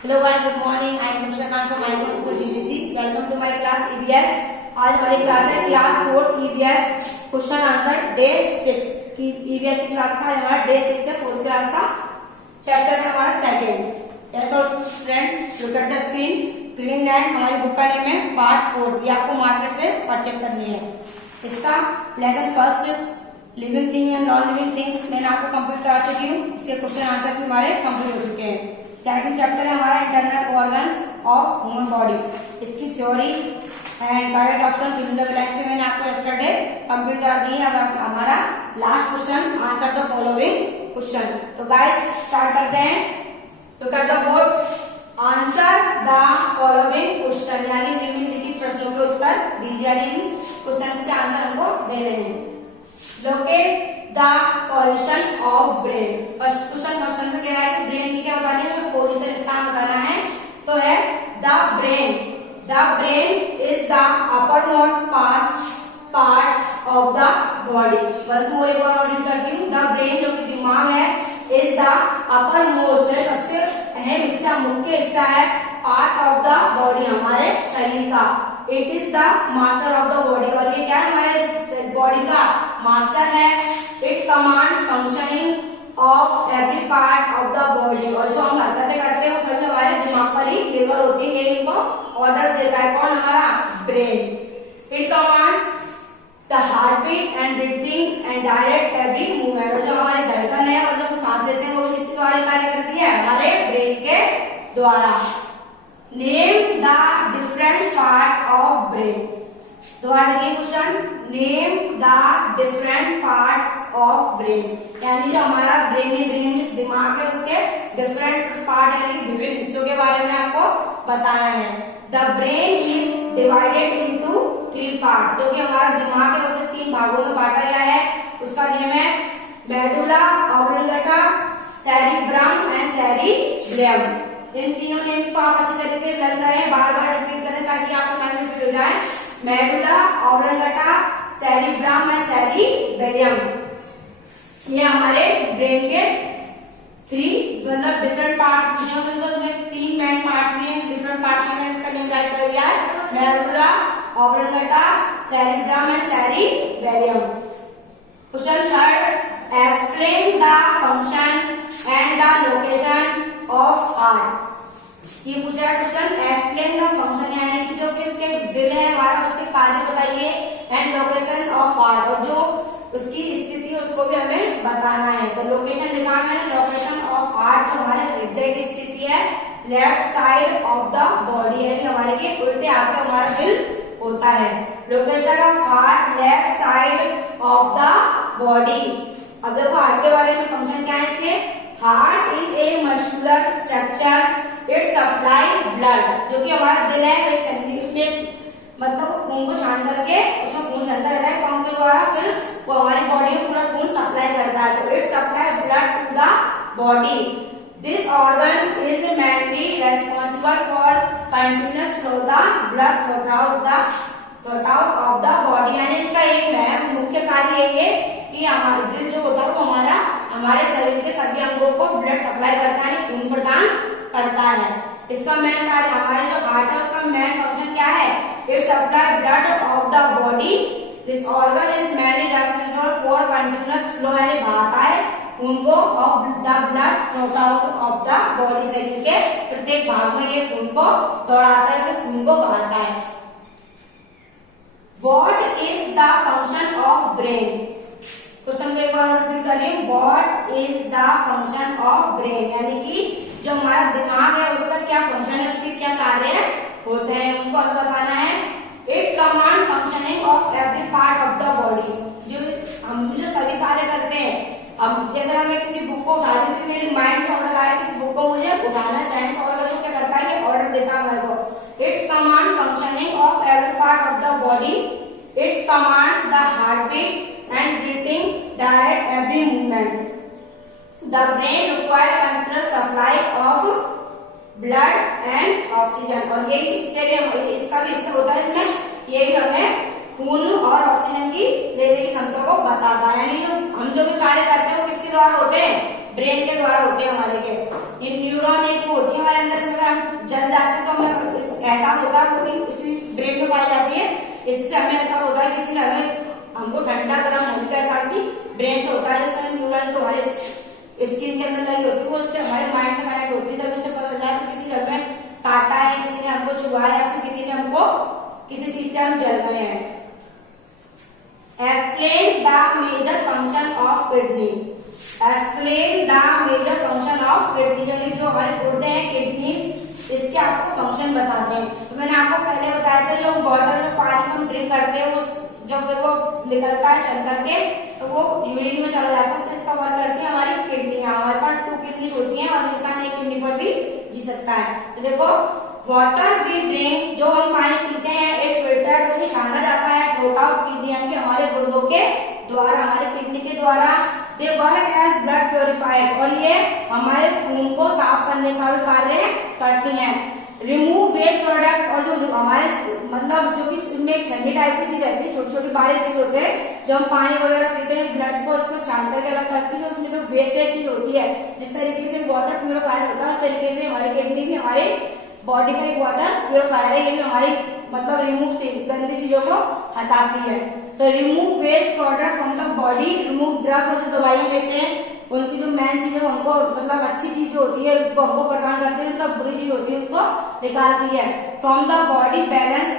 Hello guys, good morning. I am Krishna Khan from Icon School GTC. Welcome to my class EVS. आज हमारी class है class 4 EVS question answer day 6 की EVS की class का हमारा day 6 है, fourth class का chapter है हमारा सेकंड। यस और student look at the screen. Green land हमारी बुक का नेम है पार्ट 4। ये आपको मार्केट से परचेस करनी है। इसका lesson first living thing and non living things मैंने आपको कंप्लीट करा चुकी हूँ। इसके क्वेश्चन आंसर भी हमारे कंप्लीट हो चुके हैं। सेकंड चैप्टर है हमारा internal organs of human body. इसकी theory and direct option fill in the blanks में मैंने आपको यस्टरडे कंप्लीट करा दी है। अब हमारा last question answer the following question. तो गाइस स्टार्ट करते हैं। Look at the board, answer the following question, यानी निम्नलिखित प्रश्नों के उत्तर दीजिए। इन क्वेश्चंस के आंसर हमको दे रहे हैं। Locate the position of brain. First question में कह रहा है कि ब्रेन की क्या बतानी है, पोजीशन स्थान बताना है। तो है the brain is the upper most part of the body. बस मोर एक बार रीड करती हूँ। द ब्रेन जो कि दिमाग है, इज द अपर मोस्ट है, सबसे अहम हिस्सा, मुख्य हिस्सा है, पार्ट ऑफ द बॉडी, हमारे शरीर का। It is the master of the body, और ये क्या है, हमारे बॉडी का मास्टर है। It command functioning of every part of the body, और जो हम हरकतें करते हैं वो सभी हमारे दिमाग पर ही निर्भर होती है। ये इनको ऑर्डर देता है, कौन, हमारा brain. It command the heart beat and breathing and direct every movement, और जो हमारे धड़कन है और जो सांस लेते हैं वो किसके द्वारा कार्य करती है, हमारे ब्रेन के द्वारा। Name the different part of brain. दोबारा देखिए question, name the different parts of brain, यानी जो हमारा ब्रेन दिमाग है उसके डिफरेंट पार्ट यानी विभिन्न हिस्सों के बारे में आपको बताना है। The brain is divided into 3 part, जो कि हमारा दिमाग है उसे 3 भागों में बांटा गया है। उसका नेम है medulla oblongata, cerebrum and cerebrum. इन तीनों नेम्स को आप अच्छी तरीके से लर्न करें, बार बार रिपीट करें ताकि आपको माइंड में फिट हो जाए। मेडुला ऑब्लिंगेटा, सेरिब्रम एंड सेरिबेलियम, ये हमारे ब्रेन के 3 मतलब डिफरेंट पार्ट्स हैं। उनमें 3 मेन पार्ट्स भी हैं। डिफरेंट पार्ट्स में इसका नेम टाइप कर दिया है, medulla oblongata, cerebrum and cerebellum. Question third, explain the function and the location of heart. ये पूछा है क्वेश्चन, एक्सप्लेन द फंक्शन यानी कि जो इसके दिल है हमारा उसके कार्य बताइए, एंड लोकेशन ऑफ हार्ट, और जो उसकी स्थिति है उसको भी हमें बताना है। तो लोकेशन लिखा है, लोकेशन ऑफ हार्ट जो हमारे हृदय की स्थिति है, left side of the body, यानी हमारे के उल्टे हाथ पे हमारा दिल होता है। Location of heart left side of the body. अब देखो हार्ट के बारे में फंक्शन क्या है इसके। Heart is a muscular structure, it supply blood, जो कि हमारा दिल है वो एक शरीर, उसमें मतलब खून को शांत करके उसमें खून चलता रहता है पंप के द्वारा, फिर वो हमारी बॉडी में पूरा खून सप्लाई करता है। तो it supplies blood to the body. This organ is mainly responsible for continuous flow the blood throughout of the body, यानी इसका एक मुख्य कार्य ये है कि हमारा दिल जो होता है वो हमारे शरीर के सभी अंगों को ब्लड सप्लाई करता है, खून प्रदान करता है। इसका मेन कार्य, हमारे जो हार्ट है उसका मेन फंक्शन क्या है, it supply blood of the body. This organ is mainly responsible for continuous flow, यानी बहाता है खून को of the blood throughout of the body, शरीर के प्रत्येक भाग में ये खून को दौड़ाता है, खून को बहाता है। What is the function of brain. Question को एक बार रिपीट करें, what is the function of brain, यानी कि जो हमारा दिमाग है उसका क्या फंक्शन है, उसके क्या कार्य होते हैं, उसको हमें बताना है। It command functioning of every part of the body, हम जो सभी कार्य करते हैं। अब जैसे मैं किसी बुक को उठा देती हूँ, मेरी माइंड से ऑर्डर आया किसी बुक को मुझे उठाना, साइंस ऑर्डर को क्या करता है, ये ऑर्डर देता है मेरे को। It's command functioning of every part of the body, it's commands the heart beat and breathing, direct every movement. The brain requires continuous supply of blood and oxygen, और ये इसके लिए इसका भी हिस्सा होता है इसमें, ये भी हमें खून और ऑक्सीजन की लेने की क्षमता को बताता है। यानी हम जो भी कार्य करते हैं वो किसके द्वारा होते हैं, ब्रेन के द्वारा होते हैं हमारे के। ये न्यूरॉन एक होती है हमारे अंदर से, अगर हम पौधा को भी उसी ब्रेन में पाई जाती है। इससे हमें ऐसा होता है कि इसमें हमें हमको ठंडा गर्म होने का एहसास भी ब्रेन से होता है। जिसमें न्यूरॉन जो हमारे स्किन के अंदर लगी होती है वो उससे हमारे माइंड से कनेक्ट होती है। तब इससे पता चलता है कि किसी ने हमें काटा है, किसी ने हमको छुआ है, या फिर किसी ने हमको किसी चीज से हम जल गए हैं। Explain the major function of kidney. Explain the major function of kidney, यानी जो हमारे गुर्दे हैं किडनी, इसके आपको फंक्शन बताते हैं। तो मैंने आपको पहले बताया था जो बॉटल में पानी हम ड्रिंक करते हैं उस जब फिर वो निकलता है चल करके तो वो यूरिन में चला जाता है, तो इसका वर्क करती है हमारी किडनियां। हमारे पास 2 किडनी होती हैं और इंसान एक किडनी पर भी जी सकता है। तो देखो वाटर वी ड्रिंक, जो हम पानी पीते हैं, इट फिल्टर्ड, उसे छाना जाता है थ्रू आउट किडनी, यानी हमारे गुर्दों के द्वारा, हमारे किडनी के द्वारा। They work as blood purifier, और ये हमारे खून को साफ करने का भी कार्य करती हैं। रिमूव वेस्ट प्रोडक्ट, और जो हमारे मतलब जो कि उनमें एक छन्नी टाइप की चीज रहती है, छोटी छोटी बारीक चीज होते हैं, जब हम पानी वगैरह पीते हैं ब्लड को उसको छान करके अलग करती है, उसमें जो वेस्टेज चीज होती है, जिस तरीके से वाटर प्यूरिफायर होता है उस तरीके से हमारी किडनी भी हमारे बॉडी का एक वाटर प्यूरिफायर है। ये भी हमारी मतलब रिमूव गंदी चीजों को हटाती है। तो remove waste product from the body, remove drugs, और जो दवाइयां लेते हैं उनकी जो मेन चीज है उनको मतलब अच्छी चीज जो होती है वो हमको प्रदान करती है, मतलब बुरी चीज होती है उनको निकालती है। From the body balance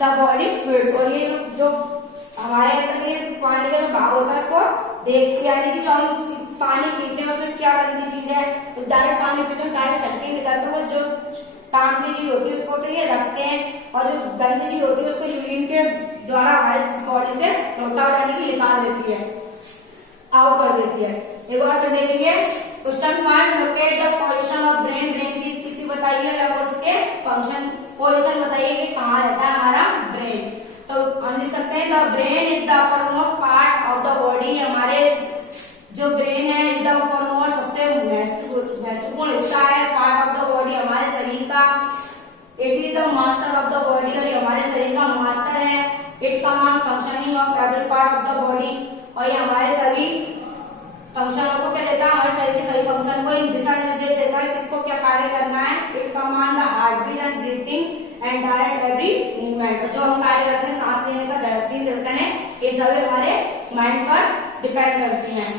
the body fluids, और ये जो हमारे अंदर पानी का जो भाग होता है उसको देखते हैं, यानी कि जो हम पानी पीते हैं उसमें क्या गंदी चीज है, तो डायरेक्ट पानी पीते हैं डायरेक्ट छटके निकलते हैं, वो जो काम की चीज होती है उसको तो ये रखते हैं, और जो गंदी चीज होती है उसको यूरिन के द्वारा हमारे बॉडी से रोटा यानी कि निकाल देती है, आउट कर देती है। एक बार फिर देखेंगे question 1, locate the position of brain, brain की स्थिति बताइए और उसके फंक्शन पोजीशन बताइए कि कहाँ रहता है हमारा ब्रेन। तो हम लिख सकते हैं the brain is the uppermost part of the body, हमारे जो ब्रेन है इज द अपरमोस्ट सबसे महत्वपूर्ण हिस्सा है, पार्ट ऑफ द बॉडी हमारे शरीर का। It is the master of the body, और ये हमारे शरीर का मास्टर है। It command functioning of every part of the body, और ये हमारे सभी फंक्शनों को क्या देता है, हमारे शरीर के सभी फंक्शन को दिशा निर्देश देता है किसको क्या कार्य करना है। It command the heart beat and breathing and direct every movement, जो हम कार्य करते हैं सांस लेने का धड़कन धड़कन है, ये सभी हमारे माइंड पर डिपेंड करती हैं।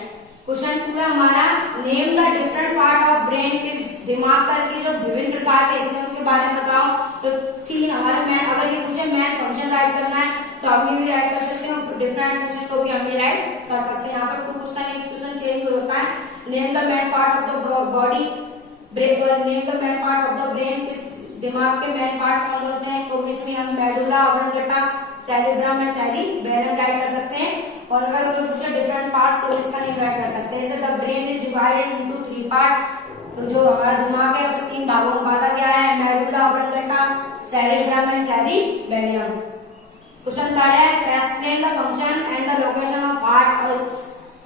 क्वेश्चन 2 है हमारा name the different part of brain, के दिमाग का के जो विभिन्न प्रकार के हिस्से उनके बारे में बताओ। तो 3 हमारे मैन, अगर ये पूछे मैन फंक्शन राइट करना है तो हम ये भी राइट कर सकते हैं, डिफरेंट क्वेश्चन को भी हम ये राइट कर सकते हैं। यहाँ पर 2 क्वेश्चन, एक क्वेश्चन चेंज होता है। Name the man part of the body brain, name the man part of the brain, इस दिमाग के मैन पार्ट कौन कौन से हैं, तो इसमें हम मेडुला ऑब्लंगेटा, सेरेब्रम और सेरिबेलम राइट कर सकते हैं। और अगर कोई पूछे डिफरेंट पार्ट तो इसका नहीं राइट कर सकते। जैसे the brain is divided into 3 part, तो जो हमारा दिमाग है उसे 3 भागों में बांटा गया है, medulla oblongata, cerebrum and cerebellum. Question 3 है explain the function and the location of heart, और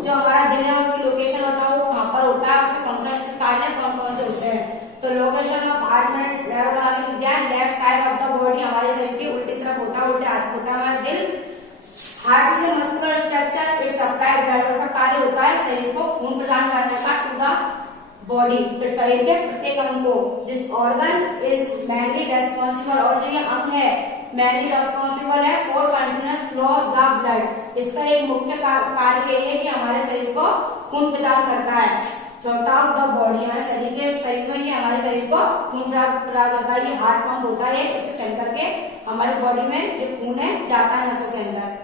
जो हमारा दिल है उसकी लोकेशन होता है वो कहाँ पर होता है, उसके फंक्शन कार्य कौन कौन से होते हैं। तो लोकेशन ऑफ हार्ट में left side of the body, हमारे शरीर के उल्टी तरफ होता है, उल्टे हाथ होता है हमारा दिल। Heart is a muscular structure, it supply blood, उसका कार्य होता है शरीर को खून प्रदान करने का टू द बॉडी, शरीर के प्रत्येक अंग को। This organ is mainly responsible, और जो ये अंग है मेनली रेस्पॉन्सिबल है for continuous flow the blood, इसका एक मुख्य कार्य ये है कि हमारे शरीर को खून प्रदान करता है थ्रूआउट द बॉडी, हमारे शरीर में ये हमारे शरीर को खून प्रदान करता है। ये हार्ट पंप होता है, इससे चल करके हमारे बॉडी में जो खून है जाता है नसों के अंदर।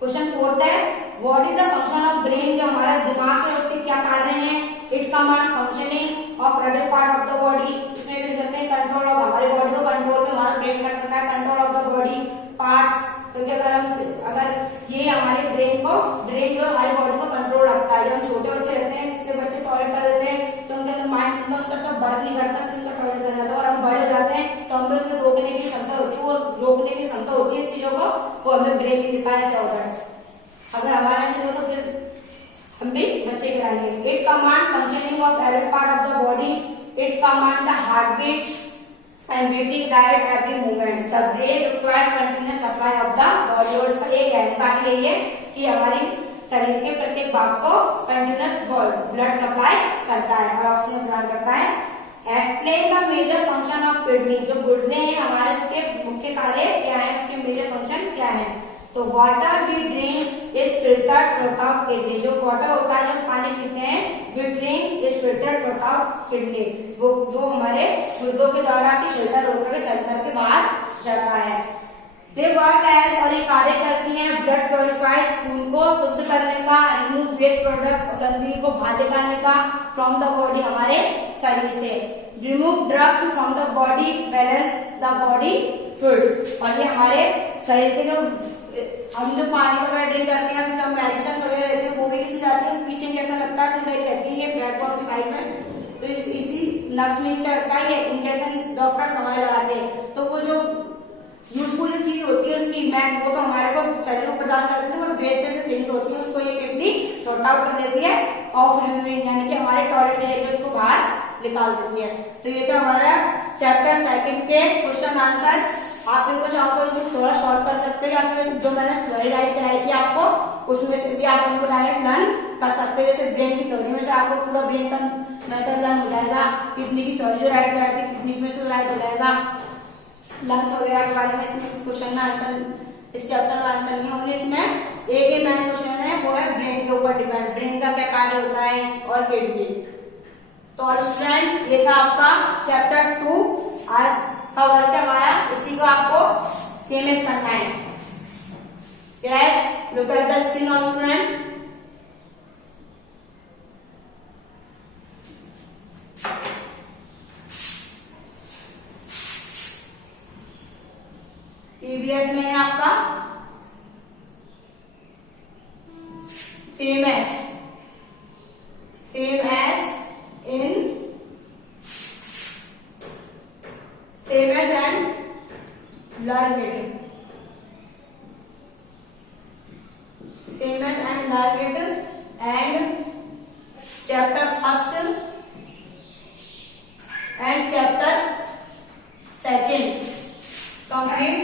क्वेश्चन 4 है what is the function of brain, जो हमारा दिमाग है उसके क्या कार्य हैं। It command functioning of every part of the body, इसमें भी कहते हैं कंट्रोल ऑफ, हमारे बॉडी को कंट्रोल में हमारा ब्रेन कर सकता है, control of the body parts. क्योंकि अगर ये हमारे ब्रेन जो हमारी बॉडी को कंट्रोल रखता है। जब हम छोटे बच्चे रहते हैं, जिसके बच्चे टॉयलेट कर देते हैं तो उनके अंदर माइंड उनका वर्क नहीं करता, सिर्फ उनका टॉयलेट कर जाता है। और हम बड़े हो जाते हैं तो हमें उसमें रोकने की क्षमता होती है, वो रोकने की क्षमता होती है चीजों को, वो हमें ब्रेन नहीं देता है ऐसे ऑर्डर्स। अगर हमारा नहीं हो तो फिर हम भी बच्चे गिराएंगे। It command functioning of every part of the body, it command the heart beat and breathing direct every movement, the brain require continuous supply of the body. और इसका एक अहम यही है कि हमारी शरीर के प्रत्येक भाग को कंटिन्यूअस ब्लड सप्लाई करता है और ऑक्सीजन प्रदान करता है। Explain the major function of kidney, जो गुर्दे हैं हमारे उसके water we drink is filtered through our kidney. जो वाटर होता है, जो पानी पीते हैं, we drink is filtered through our kidney, वो जो हमारे गुर्दों के द्वारा की फिल्टर होकर चल करके बाहर जाता है। दे वर्क एज, और ये कार्य करती हैं ब्लड प्योरिफाइज, खून को शुद्ध करने का, रिमूव वेस्ट प्रोडक्ट्स, गंदगी को बाहर निकालने का फ्रॉम द बॉडी, हमारे शरीर से, remove drugs from the body, balance the body food. और ये हमारे शरीर के जो हम जो पानी वगैरह ड्रिंक करते हैं, फिर हम मेडिसिन वगैरह लेते हैं, वो भी किसी जाती है, पीछे इंजेक्शन लगता है, तो रहती है ये प्लेटफॉर्म की साइड में, तो इसी नर्स में क्या लगता है, ये इंजेक्शन डॉक्टर समय लगाते हैं। तो वो जो यूजफुल चीज होती है उसकी मैन, वो तो हमारे को शरीर को प्रदान करती है, बट वेस्टेज थिंग्स होती है उसको ये किडनी सॉर्ट आउट कर लेती है, ऑफ यूरिन यानी कि हमारे टॉयलेट के जरिए उसको बाहर निकाल देती है। तो ये तो हमारा चैप्टर 2 के क्वेश्चन आंसर। आप इनको चाहो तो इनको थोड़ा शॉर्ट कर सकते हो, या फिर जो मैंने थ्योरी राइट कराई थी आपको, उसमें से भी आप इनको डायरेक्ट लर्न कर सकते हो। जैसे ब्रेन की थ्योरी में से आपको पूरा ब्रेन का मैटर लर्न हो जाएगा, किडनी की थ्योरी जो राइट कराई थी किडनी में से राइट हो जाएगा, लंग्स वगैरह के बारे में इसमें क्वेश्चन का आंसर, इस चैप्टर का आंसर नहीं होंगे। इसमें एक ही मेन क्वेश्चन है, वो है ब्रेन के ऊपर डिपेंड, ब्रेन का क्या कार्य होता है और किडनी। तो स्टूडेंट ये था आपका चैप्टर 2 आज का वर्क है हमारा, इसी को आपको सेम करना है। Yes, look at the screen on student. EVS में है आपका same as in same as and learn it, same as and learn it, and chapter 1 and chapter 2 complete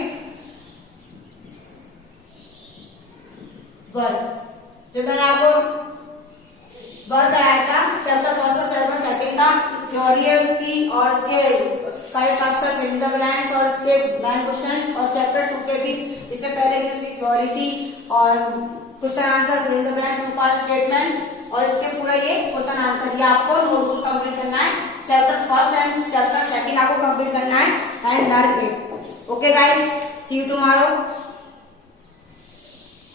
work. जो मैंने आपको वर्क कराया था चैप्टर 1 और चैप्टर 2 का थ्योरी है उसकी, और उसके side of fill the blanks और इसके ब्लैंक क्वेश्चंस, और चैप्टर 2 के भी इससे पहले की उसकी थ्योरी थी और question answer, fill the blank, true false statement, और इसके पूरा ये क्वेश्चन आंसर, ये आपको नोटबुक कंप्लीट करना है। चैप्टर 1 एंड चैप्टर 2 आपको कंप्लीट करना है and learn it. Okay guys, see you tomorrow.